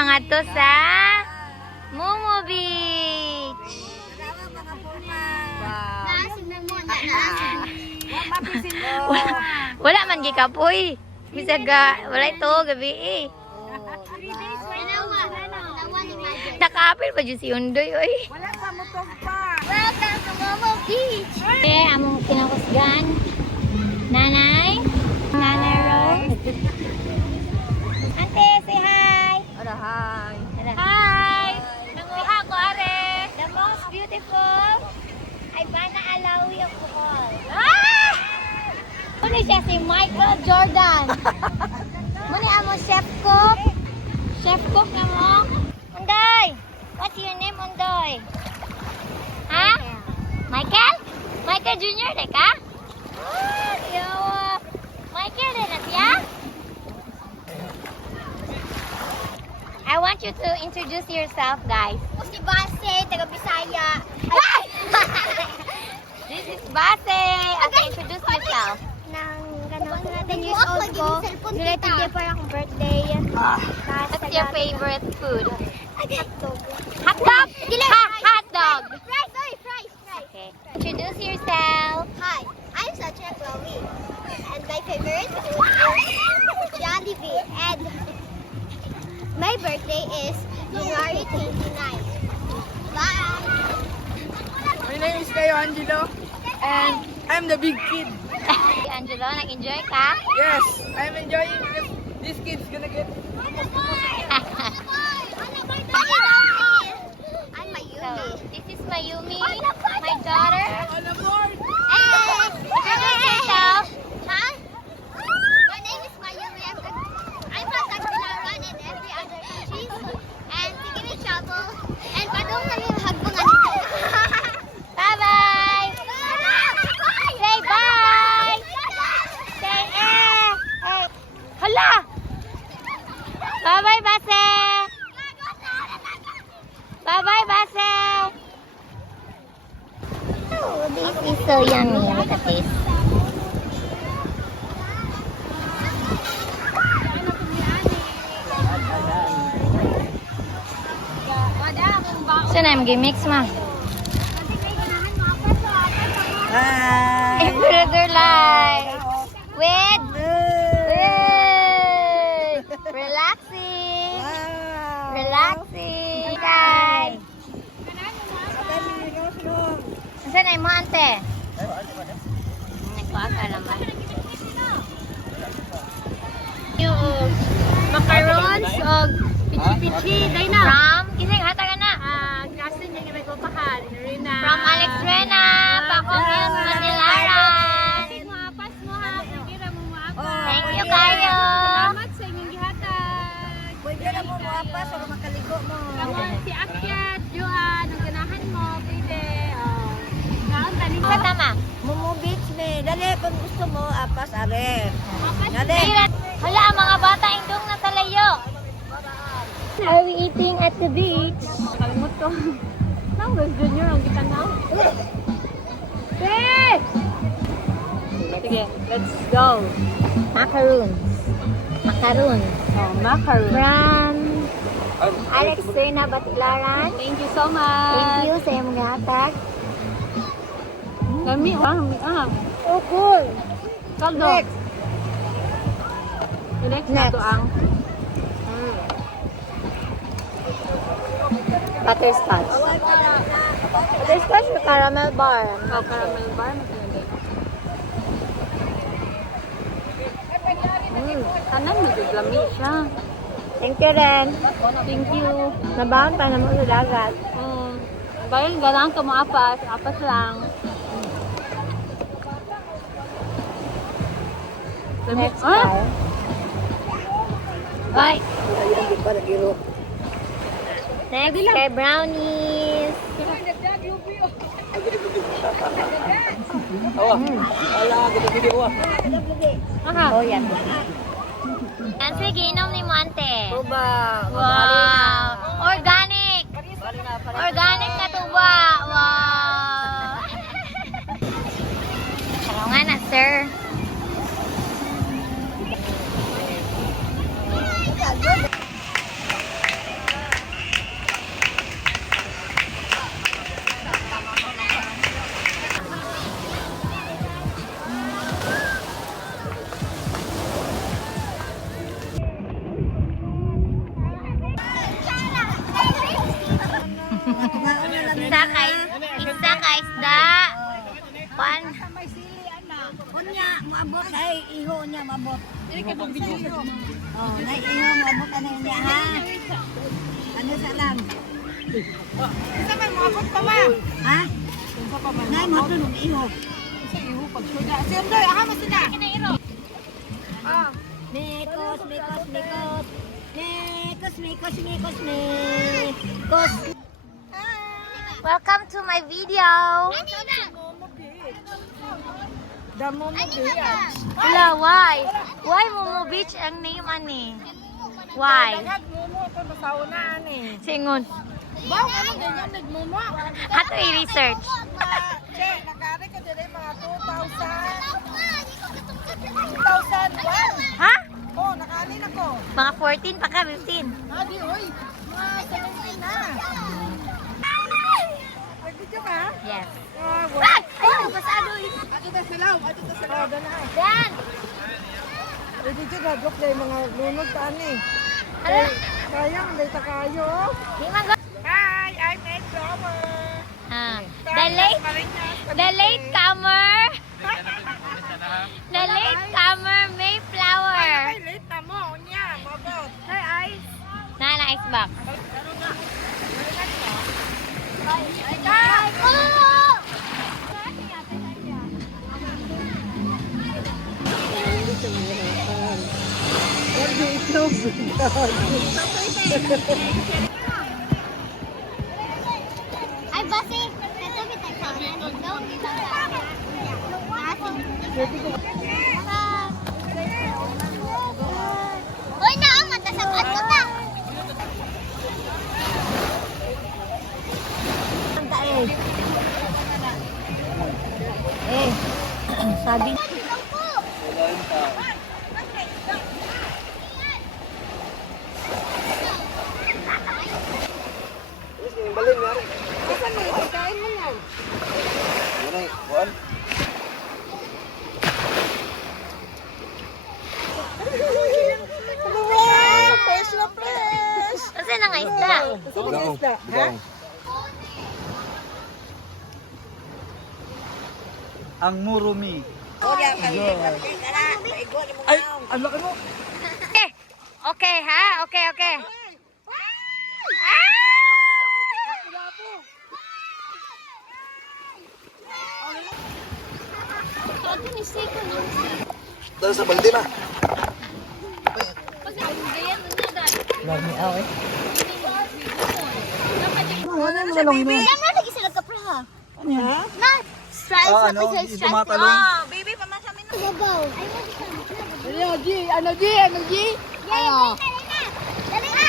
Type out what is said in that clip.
mga to sa Momo Beach. Wala man gikapoy. Bisaga wala ito gabi eh. Nakapil pa dyan si Undoy, oy. Wala sa mutog pa. Welcome to Momo Beach. Okay, among kinakusgan. Nanay. Nanay Rose. Ate, say hi. Ada, hi. Hi. Nanguha ko, are. The most beautiful ay Bana Alawi of Bohol. Ah! Muna siya si Michael Jordan. Muna amo chef cook. Chef cook na mo. Undoy! What's your name, Undoy? Ha? Michael? Michael Jr. de ka? Michael de na siya? I want you to introduce yourself, guys. Ako si Base, taga Bisaya. This is Base. Okay, introduce yourself. Nang ganun na 10 years old ko, nilated niya para akong birthday. What's your favorite food? Hotdog. Hot dog? Hot dog. Fries, oy, fries. Okay. Introduce yourself. Hi, I'm Satya Chloe. And my favorite food is Jollibee. And my birthday is January 29. Bye! My name is Kayo Angelo. And I'm the big kid. Angelo, nag-enjoy ka? Yes, I'm enjoying because this kid's gonna get... I'm So, Mayumi. this is Mayumi, my daughter. On the board! Introduce yourself. Huh? My name is Mayumi. I'm from Tagbilaran and every other countries. And sige may travel. And padong na yung hagbungan nito. Bye-bye. Say bye. Say Hala! Bye-bye, Base. Bye-bye, Base. Oh, this is so yummy. Look at this. So, na-mix ma. Hi! Brother life. With relaxing. Relaxing. Guys. Saan na mo, ante? Nagpaka naman. Yung macarons o pichi-pichi, day na. From? Kising, hata ka na. Kasi niya may kupahal. Rina. From Alex Rena. Pakong yun, Manilaran. Mo apas mo ha. Sige na mo apas. Thank you kayo. Salamat sa inyong gihatag. Pwede na mo mapas o makaligo mo. Salamat si Akyat, Johan, ang ganahan mo. Pwede. Naon tanin Sa tama. Momo Beach me. Dali, kung gusto mo, apas, are. Apas. Dali. Hala, ang mga bata indong nasa layo. Are we eating at the beach? Kalimot ko. Nang Junior ang kita na. Hey! Sige, let's go. Macaroons. Macaroons. Oh, macaron. From Alex Rena Batilaran. Thank you so much. Thank you sa iyong hatag. Lami, lami, Oh, cool. Kaldo. Next. Next na to ang Butterscotch. Butterscotch with caramel bar. caramel bar. Kanan naglaglami siya. Thank you rin. Thank you. Nabahan pa naman sa dagat. Bayan, galang ka mo apas. Apas lang. Next Ah! bar. Bye. Next kay brownies. Oh, yan. Yan, sige, inom ni Monte. Tuba. Wow! Organic! Organic na tuba! Wow! Talungan na, sir. Kunya, maabot ay iho niya maabot. Oh, nay iho maabot ano niya ha. Ano sa lang? Isa man maabot pa ba? Ha? Nay mo tunog iho. Isa iho pag suda. Siyem doy, aha mo sina. Ah, Mikos, mikos, mikos. Mikos, mikos, mikos, mikos. Welcome to my video. damo mo diyan. Wala, why? Why Momo Beach ang name ani? Why? Dagat mo mo ko sa unaan eh. Singon. Bawo ano ganyan nagmumo. Ato i-research. Che, nakari ka dire mga 2001. Ha? Oh, nakali na ko. Mga 14 pa ka, 15. Hadi oy. Mga 17 na. Nag-video ka? Yes. Ah, Ay! Ay! Pasado eh. Ato ta silaw, ato ta silaw. Ganahan. Dan! Nag-video ka, gok dahil mga lunod ta ani. Ano? Sayang, dahil ta kayo. Di man go. Hi, I'm Ed Romer. Ah, the late comer. The late comer Mayflower. Ay, late na mo. Unya, mabot. Hey, ice. Na ice box. Ay, basi. Ito kita kanan. Daw kita. Uy, naang matasagat ko ta. Sabi. Kasan mo, ikain mo lang. Ano ba? Fresh na fresh. Kasi na nga isda. Gusto mo ng isda? Ha? Ang murumi. Ay, ang laki mo. Okay. Okay, ha? Okay, okay. Dahil sa balde na. Yan na lagi sila ka pra. Ha? Na, stripe Ah, sa ano? pizza Hindi stripe. tumatalon. Baby, pamasamin na. Babaw. Ano, G? Ano, G? Ano, G? Ano? Dali na.